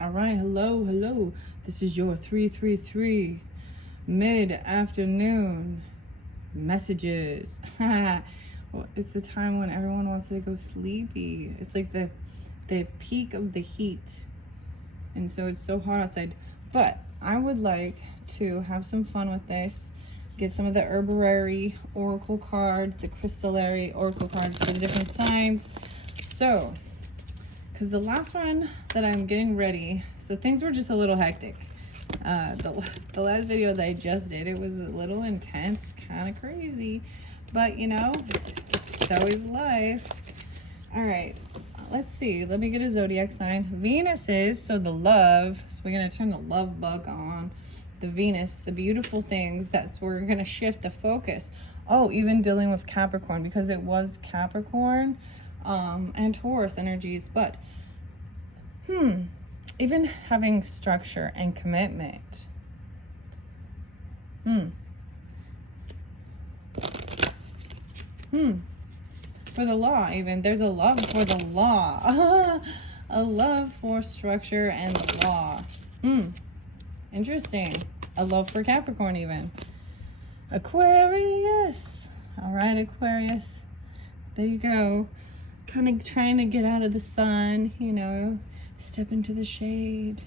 All right, hello. This is your 333 mid-afternoon messages. Well, it's the time when everyone wants to go sleepy. It's like the peak of the heat. And so it's so hot outside. But I would like to have some fun with this. Get some of the herbarary oracle cards, the crystallary oracle cards for the different signs. So, because the last one that I'm getting ready, so things were just a little hectic. The last video that I just did, it was a little intense, kind of crazy. But, you know, so is life. All right, let's see. Let me get a zodiac sign. Venus is, so the love. So we're going to turn the love bug on. The Venus, the beautiful things. That's where we're going to shift the focus. Oh, even dealing with Capricorn, because it was Capricorn and Taurus energies. But, even having structure and commitment. For the law, even. There's a love for the law. A love for structure and the law. Interesting. A love for Capricorn, even. Aquarius. All right, Aquarius. There you go. Kind of trying to get out of the sun, you know. Step into the shade.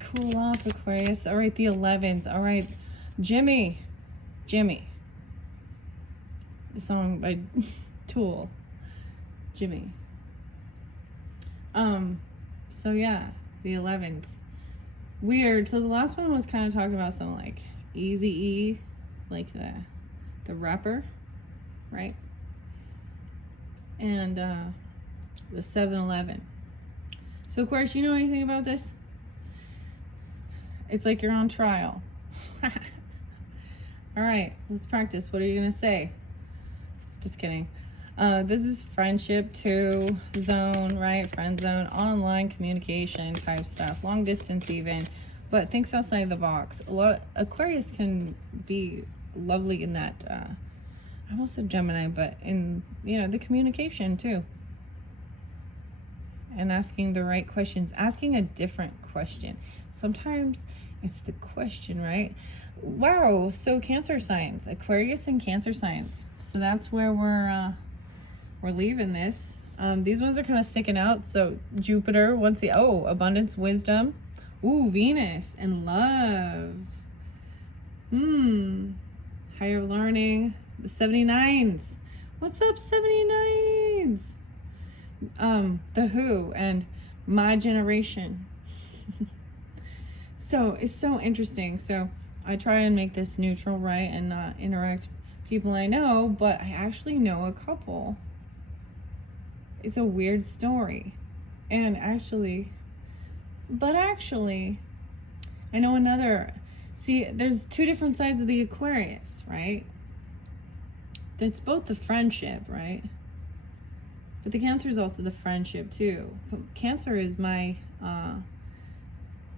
Cool off, Aquarius. All right, the 11s. All right, Jimmy. The song by Tool. Jimmy. So yeah, the 11s. Weird. So the last one was kind of talking about some like Eazy-E, like the rapper, right? And the 7-Eleven. So Aquarius, you know anything about this? It's like you're on trial. All right, let's practice. What are you gonna say? Just kidding. This is friendship 2 zone, right? Friend zone, online communication type stuff, long distance even, but things outside the box. A lot Aquarius can be lovely in that. I almost said Gemini, but in the communication too. And asking the right questions, asking a different question. Sometimes it's the question, right? Wow. So Cancer signs, Aquarius and Cancer signs. So that's where we're leaving this. These ones are kind of sticking out. So Jupiter, abundance, wisdom. Ooh, Venus and love. Higher learning. The 79s. What's up, 79s? The Who and my generation. So it's so interesting. So I try and make this neutral, right, and not interact people I know, but I actually know a couple. It's a weird story. And actually, I know another. See, there's 2 different sides of the Aquarius, right? It's both the friendship, right? But the Cancer is also the friendship too. But Cancer is my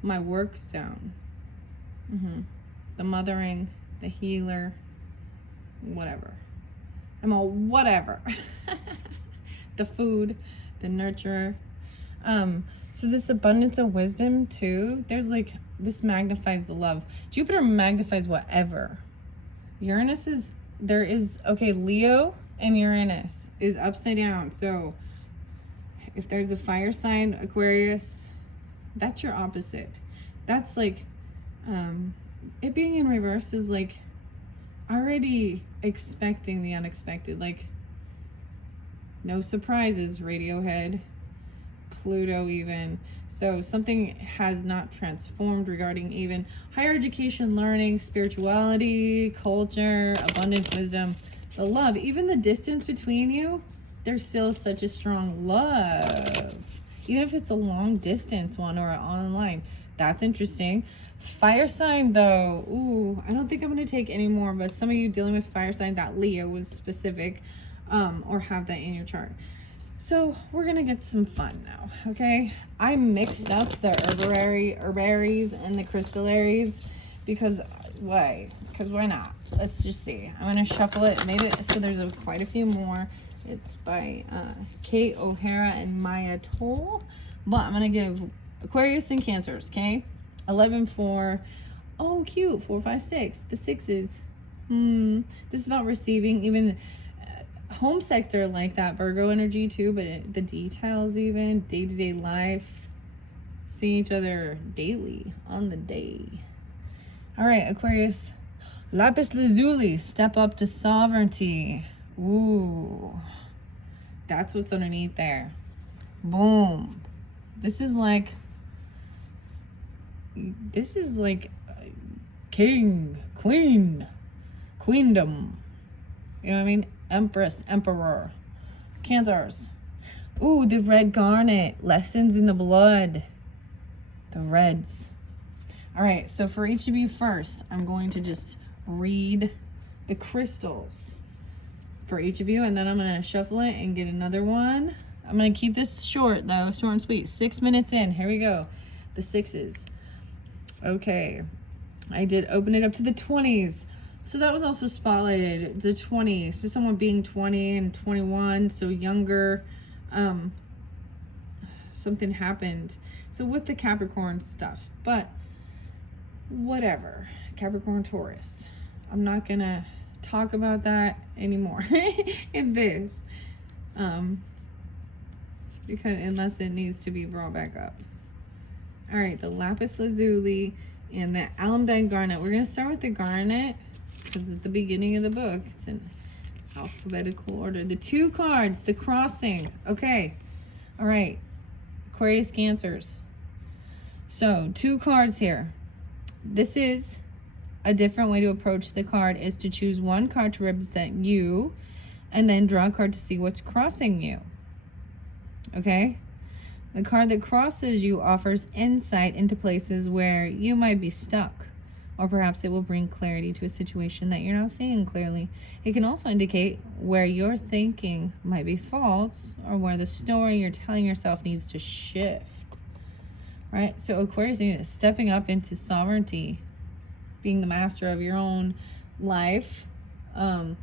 work zone. The mothering, the healer, whatever. I'm all whatever. The food, the nurturer. So this abundance of wisdom too, there's like, this magnifies the love. Jupiter magnifies whatever. Uranus is, Leo and Uranus is upside down. So if there's a fire sign, Aquarius, that's your opposite. That's like, it being in reverse is like already expecting the unexpected, like no surprises, Radiohead, Pluto even. So something has not transformed regarding even higher education, learning, spirituality, culture, abundant wisdom, the love, even the distance between you, there's still such a strong love. Even if it's a long distance one or online. That's interesting. Fire sign though, ooh, I don't think I'm going to take any more, but some of you dealing with fire sign, that Leo was specific, or have that in your chart. So we're going to get some fun now, okay? I mixed up the herbaries and the crystallaries because why? Because why not? Let's just see. I'm going to shuffle it, made it so there's quite a few more. It's by Kate O'Hara and Maya Toll. But I'm going to give Aquarius and Cancers, okay? 11 for, oh, cute, 4, 5, 6. The sixes. This is about receiving, even home sector like that Virgo energy too, but the details, even day-to-day life, seeing each other daily on the day. All right, Aquarius. Lapis Lazuli, step up to sovereignty. Ooh, that's what's underneath there. Boom. This is like king, queen, queendom. You know what I mean? Empress, emperor. Cancers. Ooh, the red garnet. Lessons in the blood. The reds. All right, so for each of you first, I'm going to just read the crystals for each of you, and then I'm going to shuffle it and get another one. I'm going to keep this short, though, short and sweet. 6 minutes in. Here we go. The sixes. Okay. I did open it up to the 20s. So that was also spotlighted, the 20s. So someone being 20 and 21, so younger. Something happened. So with the Capricorn stuff. But whatever. Capricorn, Taurus. I'm not going to talk about that anymore in this. Because unless it needs to be brought back up. All right, the Lapis Lazuli and the Almandine Garnet. We're going to start with the Garnet because it's the beginning of the book. It's in alphabetical order. The 2 cards, the crossing. Okay. All right. Aquarius, Cancers. So 2 cards here. This is a different way to approach the card is to choose 1 card to represent you and then draw a card to see what's crossing you. Okay? The card that crosses you offers insight into places where you might be stuck, or perhaps it will bring clarity to a situation that you're not seeing clearly. It can also indicate where your thinking might be false or where the story you're telling yourself needs to shift. Right? So Aquarius is stepping up into sovereignty, being the master of your own life. In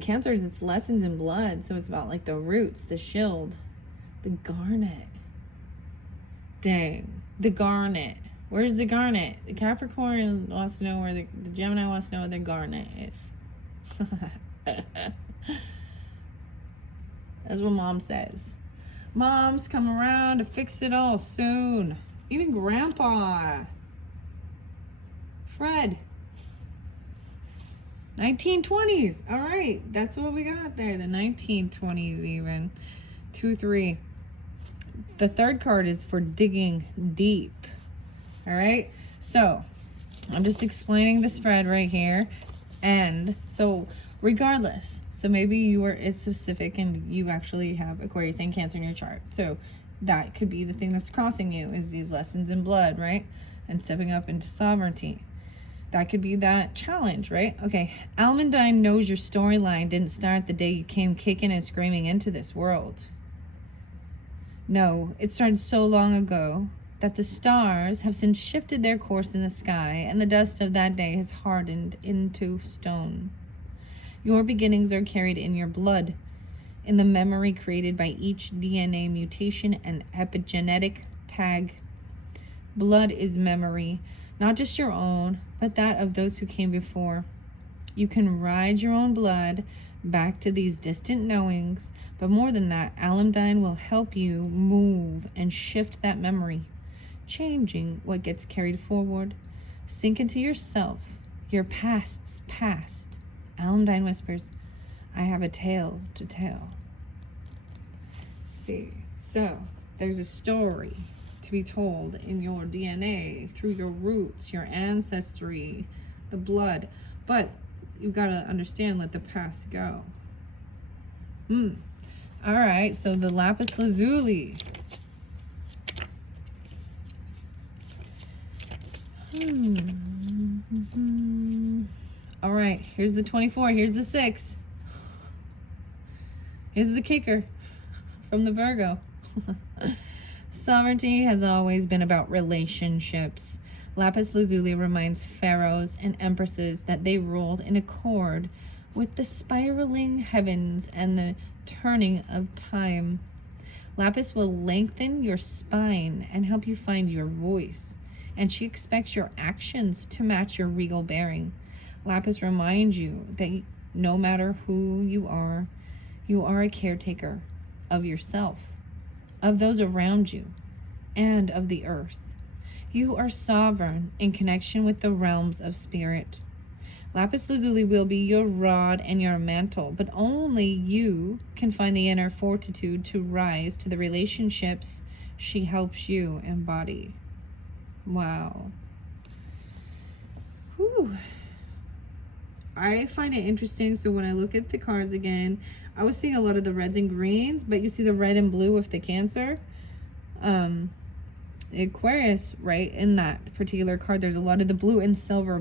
Cancers, it's lessons in blood, so it's about like the roots, the shield, the garnet. Dang, the garnet. Where's the garnet? The Capricorn wants to know where the Gemini wants to know where the garnet is. That's what Mom says. Mom's come around to fix it all soon. Even Grandpa. Fred. 1920s. All right, that's what we got there. The 1920s even. 2, 3. The 3rd card is for digging deep. All right, so I'm just explaining the spread right here. And so regardless, so maybe you are is specific and you actually have Aquarius and Cancer in your chart. So that could be the thing that's crossing you is these lessons in blood, right? And stepping up into sovereignty. That could be that challenge, right? Okay, Almandine knows your storyline didn't start the day you came kicking and screaming into this world. No, it started so long ago that the stars have since shifted their course in the sky, and the dust of that day has hardened into stone. Your beginnings are carried in your blood, in the memory created by each DNA mutation and epigenetic tag. Blood is memory, not just your own, but that of those who came before. You can ride your own blood back to these distant knowings, but more than that, Almandine will help you move and shift that memory, changing what gets carried forward. Sink into yourself, your past's past. Almandine whispers, I have a tale to tell. See, so there's a story to be told in your DNA through your roots, your ancestry, the blood, but you've got to understand, let the past go. All right, so the Lapis Lazuli. All right, here's the 24, here's the 6. Here's the kicker from the Virgo. Sovereignty has always been about relationships. Lapis Lazuli reminds pharaohs and empresses that they ruled in accord with the spiraling heavens and the turning of time. Lapis will lengthen your spine and help you find your voice, and she expects your actions to match your regal bearing. Lapis reminds you that no matter who you are a caretaker of yourself, of those around you, and of the earth. You are sovereign in connection with the realms of spirit. Lapis lazuli will be your rod and your mantle, but only you can find the inner fortitude to rise to the relationships she helps you embody. Wow. Whew. I find it interesting. So when I look at the cards again, I was seeing a lot of the reds and greens, but you see the red and blue with the Cancer. Aquarius, right, in that particular card, there's a lot of the blue and silver,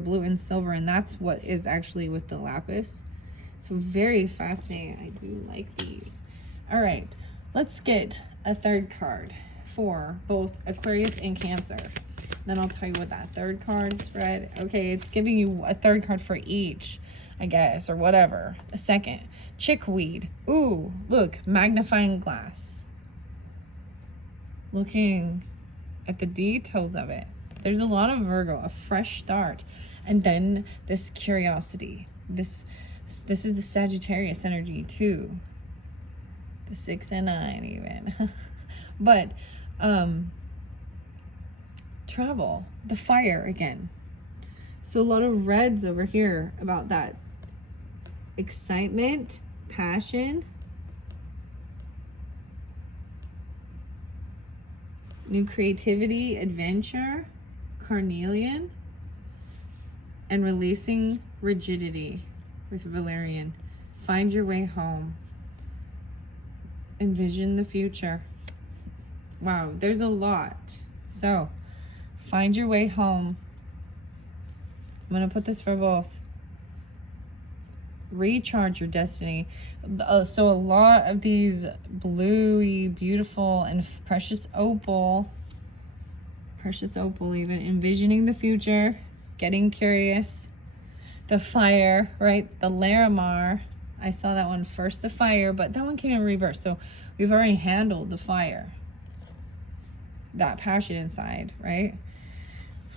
and that's what is actually with the Lapis. So very fascinating. I do like these. All right, let's get a third card for both Aquarius and Cancer. Then I'll tell you what that third card spread. Okay, it's giving you a third card for each, I guess, or whatever. A second, chickweed. Ooh, look, magnifying glass. Looking at the details of it. There's a lot of Virgo, a fresh start, and then this curiosity. This is the Sagittarius energy too. The 6 and 9 even. But travel, the fire again. So a lot of reds over here about that excitement, passion, new creativity, adventure, carnelian, and releasing rigidity with Valerian. Find your way home. Envision the future. Wow, there's a lot. So, find your way home. I'm going to put this for both. Recharge your destiny. So a lot of these bluey, beautiful, and precious opal even, envisioning the future, getting curious. The fire, right? The Larimar. I saw that one first, the fire, but that one came in reverse. So we've already handled the fire. That passion inside, right?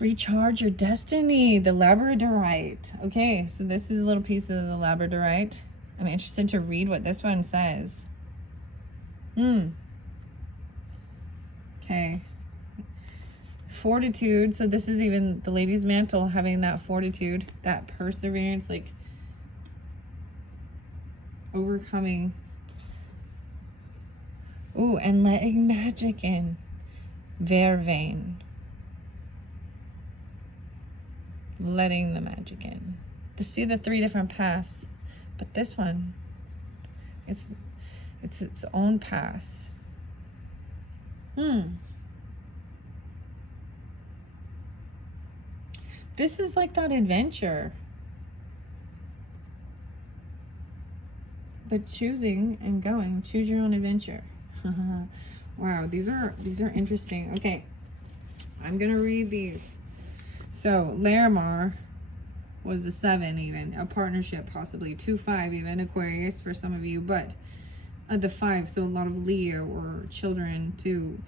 Recharge your destiny, the labradorite. Okay, so this is a little piece of the labradorite. I'm interested to read what this one says. Okay. Fortitude. So this is even the lady's mantle, having that fortitude, that perseverance, like overcoming. Ooh, and letting magic in. Vervain. Letting the magic in. To see the 3 different paths, but this one, it's its own path. This is like that adventure, but choosing and going. Choose your own adventure. Wow, these are interesting. Okay, I'm gonna read these. So Larimar was a 7 even, a partnership possibly, 2-5 even, Aquarius for some of you, but the 5, so a lot of Leo or children too.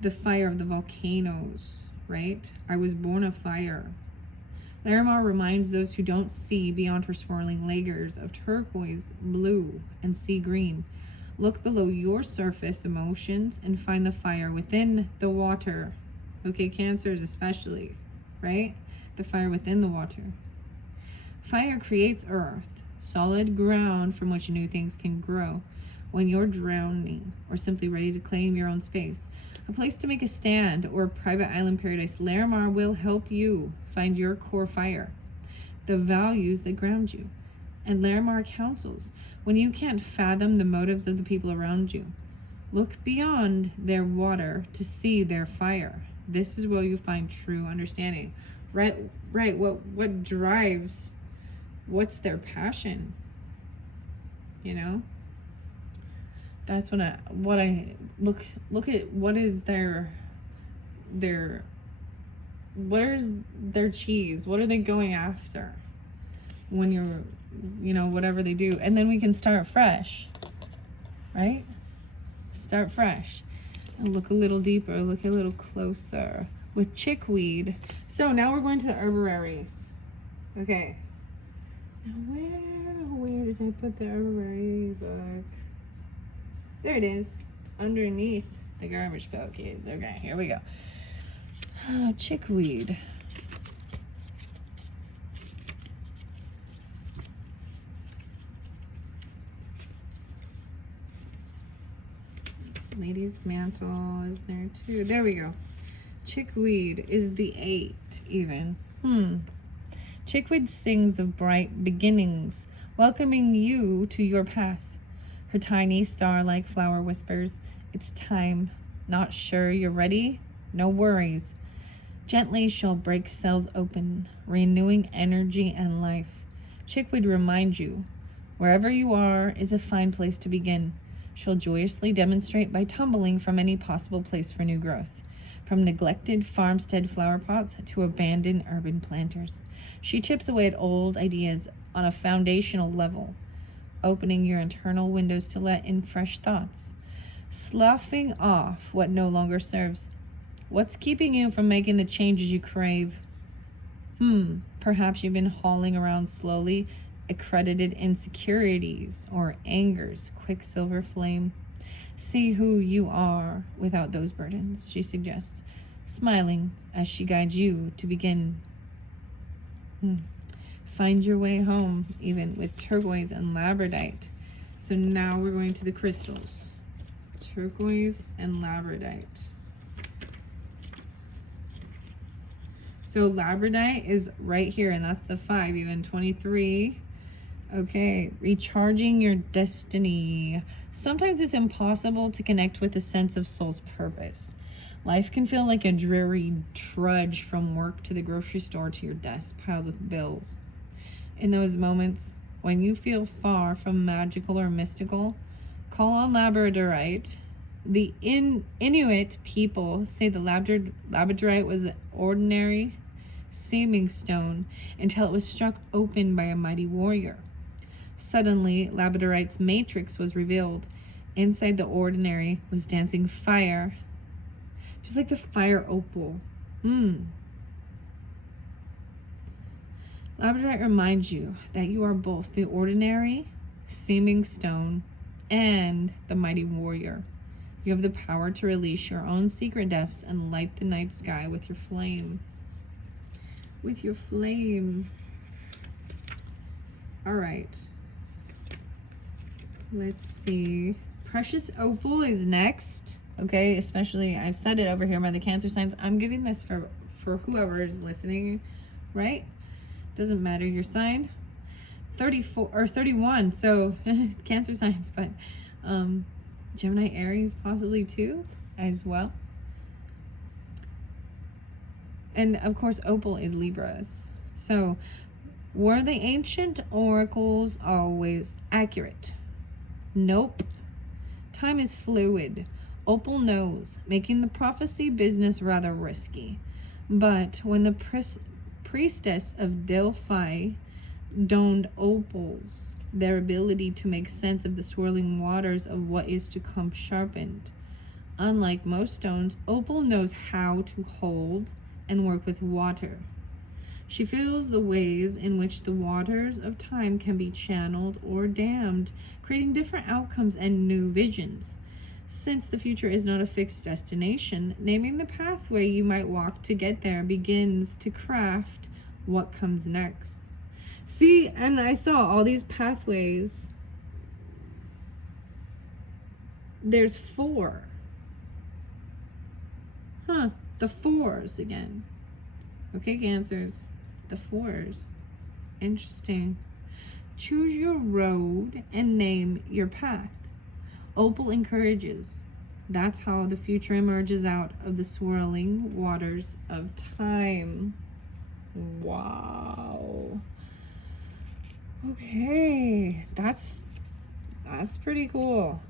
The fire of the volcanoes, right? I was born of fire. Larimar reminds those who don't see beyond her swirling layers of turquoise, blue, and sea green. Look below your surface emotions and find the fire within the water. Okay, Cancers especially, right? The fire within the water. Fire creates earth, solid ground from which new things can grow. When you're drowning or simply ready to claim your own space, a place to make a stand, or a private island paradise, Larimar will help you find your core fire, the values that ground you. And Larimar counsels, when you can't fathom the motives of the people around you, look beyond their water to see their fire. This is where you find true understanding. Right. What drives, what's their passion? You know? That's what I look at. What is what is their cheese? What are they going after when you're, whatever they do? And then we can start fresh, right? Start fresh. And look a little deeper, look a little closer with chickweed. So now we're going to the herbaries. Okay. Now where did I put the herbaries book? There it is, underneath the garbage pail kids. Okay, here we go. Oh, chickweed. Lady's mantle is there too. There we go. Chickweed is the 8 even. Chickweed sings of bright beginnings, welcoming you to your path. Her tiny star-like flower whispers, "It's time. Not sure you're ready? No worries." Gently she'll break cells open, renewing energy and life. Chickweed reminds you, wherever you are is a fine place to begin. She'll joyously demonstrate by tumbling from any possible place for new growth, from neglected farmstead flower pots to abandoned urban planters. She chips away at old ideas on a foundational level, opening your internal windows to let in fresh thoughts, sloughing off what no longer serves. What's keeping you from making the changes you crave? Perhaps you've been hauling around slowly accredited insecurities or anger's quicksilver flame. See who you are without those burdens, she suggests, smiling as she guides you to begin. Find your way home, even with turquoise and labradorite. So now we're going to the crystals. Turquoise and labradorite. So labradorite is right here, and that's the 5, even 23. Okay, recharging your destiny. Sometimes it's impossible to connect with a sense of soul's purpose. Life can feel like a dreary trudge from work to the grocery store to your desk piled with bills. In those moments, when you feel far from magical or mystical, call on labradorite. The Inuit people say the labradorite was an ordinary seeming stone until it was struck open by a mighty warrior. Suddenly, labradorite's matrix was revealed. Inside the ordinary was dancing fire, just like the fire opal. Labradorite reminds you that you are both the ordinary, seeming stone and the mighty warrior. You have the power to release your own secret depths and light the night sky with your flame. With your flame. All right. Let's see. Precious Opal is next. Okay, especially, I've said it over here by the Cancer signs. I'm giving this for whoever is listening, right? Doesn't matter your sign. 34 or 31, so Cancer signs, but Gemini, Aries possibly too as well. And of course opal is Libras. So were the ancient oracles always accurate? Nope. Time is fluid. Opal knows, making the prophecy business rather risky. But when the priestess of Delphi donned opals, their ability to make sense of the swirling waters of what is to come sharpened. Unlike most stones, opal knows how to hold and work with water. She feels the ways in which the waters of time can be channeled or dammed, creating different outcomes and new visions. Since the future is not a fixed destination, naming the pathway you might walk to get there begins to craft what comes next. See, and I saw all these pathways. There's 4. The 4s again. Okay, Cancers. The 4s. Interesting. Choose your road and name your path. Opal encourages. That's how the future emerges out of the swirling waters of time. Wow. Okay, that's pretty cool.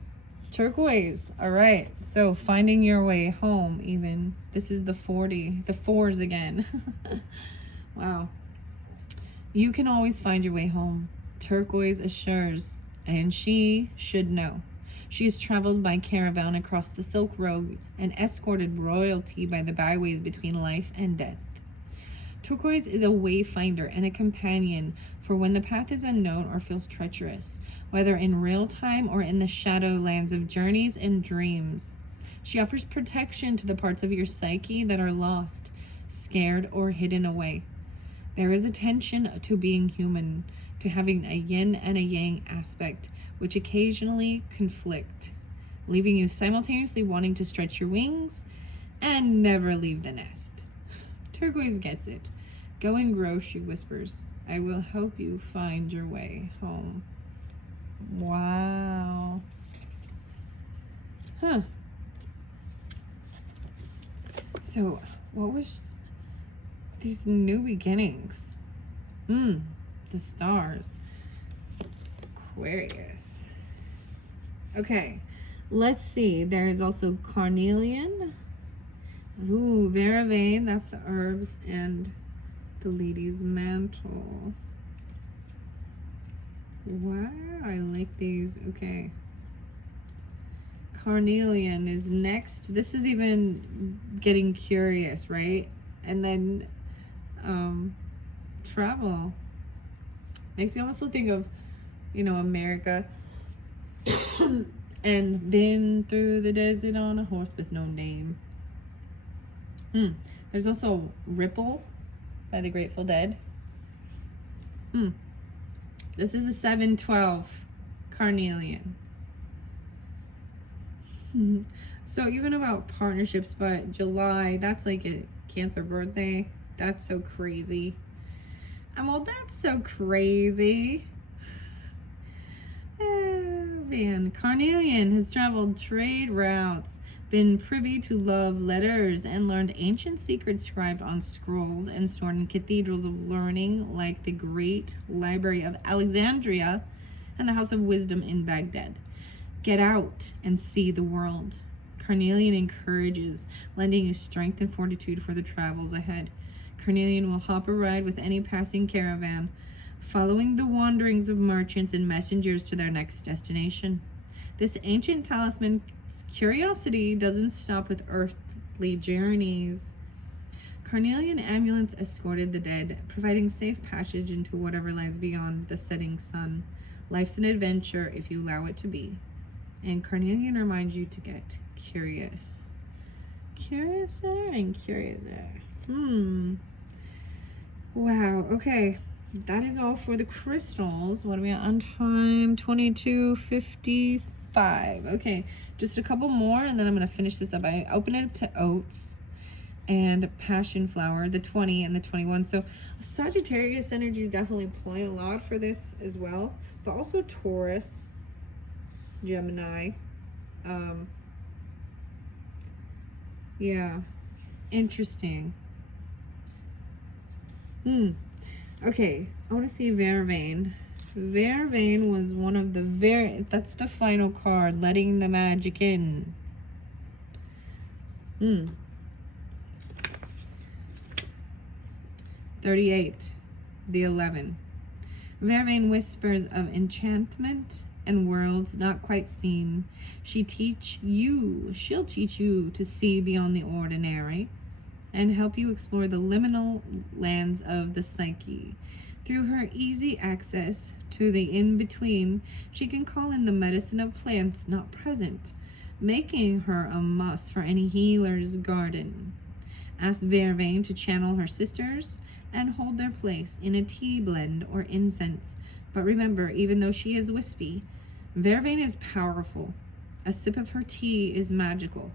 Turquoise. All right, so finding your way home. Even this is the 40, the 4s again. Wow. You can always find your way home. Turquoise assures, and she should know. She has traveled by caravan across the Silk Road and escorted royalty by the byways between life and death. Turquoise is a wayfinder and a companion for when the path is unknown or feels treacherous, whether in real time or in the shadow lands of journeys and dreams. She offers protection to the parts of your psyche that are lost, scared, or hidden away. There is a tension to being human, to having a yin and a yang aspect, which occasionally conflict, leaving you simultaneously wanting to stretch your wings and never leave the nest. Turquoise gets it. Go and grow, she whispers. I will help you find your way home. Wow. Huh. So, what was these new beginnings? The stars. Aquarius. Okay, let's see. There is also carnelian. Ooh, vervain. That's the herbs and the lady's mantle. Wow, I like these. Okay. Carnelian is next. This is even getting curious, right? And then travel. Makes me also think of, America. And been through the desert on a horse with no name. There's also Ripple by the Grateful Dead. This is a 712 carnelian. So even about partnerships, but July, that's like a Cancer birthday. That's so crazy. Well, that's so crazy. Man, carnelian has traveled trade routes, been privy to love letters, and learned ancient secrets scribed on scrolls and stored in cathedrals of learning like the Great Library of Alexandria and the House of Wisdom in Baghdad. Get out and see the world. Carnelian encourages, lending you strength and fortitude for the travels ahead. Carnelian will hop a ride with any passing caravan, following the wanderings of merchants and messengers to their next destination. This ancient talisman's curiosity doesn't stop with earthly journeys. Carnelian amulets escorted the dead, providing safe passage into whatever lies beyond the setting sun. Life's an adventure if you allow it to be. And carnelian reminds you to get curious. Curiouser and curiouser. Wow, okay. That is all for the crystals. What are we on time? 22:55. Okay, just a couple more and then I'm going to finish this up. I open it up to oats and passion flower, the 20 and the 21. So Sagittarius energies definitely play a lot for this as well, but also Taurus, Gemini. Yeah, interesting. Okay, I want to see Vervain. Vervain was one of the that's the final card, letting the magic in. 38, the 11. Vervain whispers of enchantment and worlds not quite seen. She'll teach you to see beyond the ordinary and help you explore the liminal lands of the psyche. Through her easy access to the in-between, she can call in the medicine of plants not present, making her a must for any healer's garden. Ask Vervain to channel her sisters and hold their place in a tea blend or incense. But remember, even though she is wispy, Vervain is powerful. A sip of her tea is magical.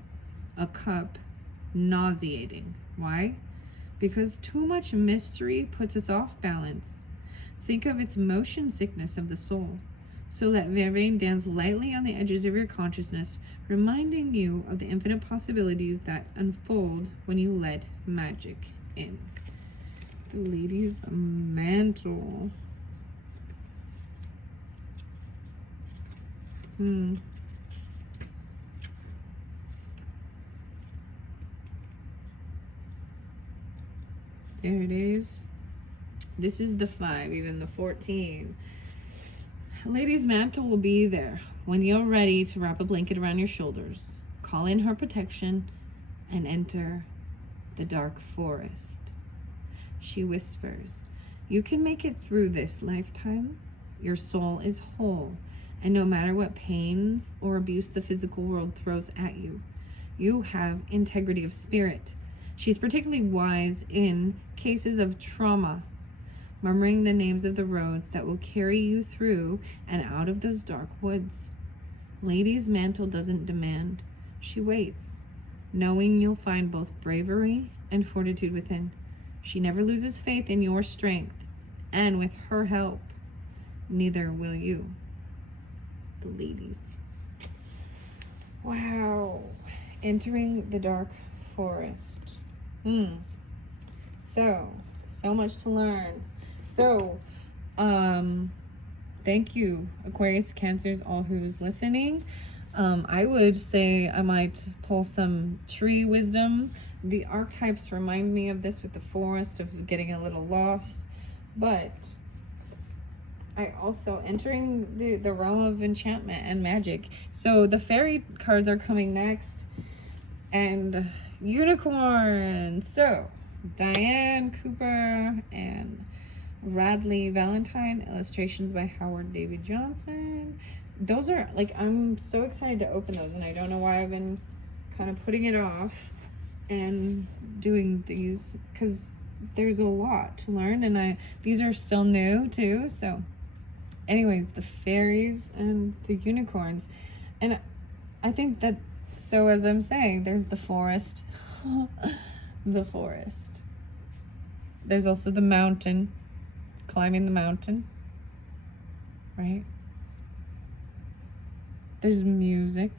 A cup, nauseating. Why? Because too much mystery puts us off balance. Think of its motion sickness of the soul. So let Vervain dance lightly on the edges of your consciousness, reminding you of the infinite possibilities that unfold when you let magic in. The lady's mantle. There it is. This is the 5, even the 14. Lady's mantle will be there when you're ready to wrap a blanket around your shoulders, call in her protection, and enter the dark forest. She whispers, you can make it through this lifetime. Your soul is whole, and no matter what pains or abuse the physical world throws at you, you have integrity of spirit. She's particularly wise in cases of trauma, murmuring the names of the roads that will carry you through and out of those dark woods. Lady's mantle doesn't demand, she waits, knowing you'll find both bravery and fortitude within. She never loses faith in your strength, and with her help, neither will you. The ladies. Wow. Entering the dark forest. So much to learn. So, thank you, Aquarius, Cancers, all who's listening. I would say I might pull some tree wisdom. The archetypes remind me of this with the forest, of getting a little lost. But I also entering the realm of enchantment and magic. So the fairy cards are coming next. And unicorn. So Diane Cooper and Radley Valentine, illustrations by Howard David Johnson. Those are like, I'm so excited to open those, and I don't know why I've been kind of putting it off and doing these, because there's a lot to learn, and these are still new too. So anyways, the fairies and the unicorns. And I think that, so as I'm saying, there's the forest. The forest. There's also the mountain, climbing the mountain, right? There's music,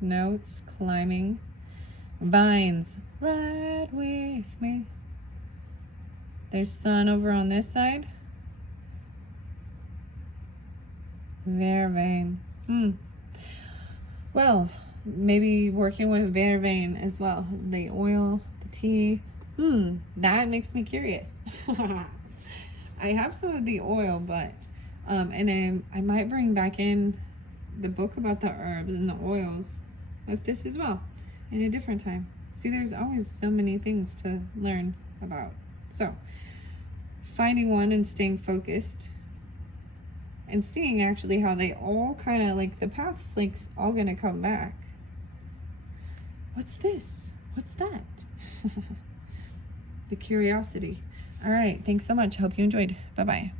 notes, climbing, vines, ride with me. There's sun over on this side. Vervain. Well, maybe working with Vervain as well. The oil, the tea. That makes me curious. I have some of the oil, but and I might bring back in the book about the herbs and the oils with this as well in a different time. See, there's always so many things to learn about. So finding one and staying focused and seeing actually how they all kind of like the paths like all gonna come back. What's this? What's that? The curiosity. All right, thanks so much. Hope you enjoyed. Bye-bye.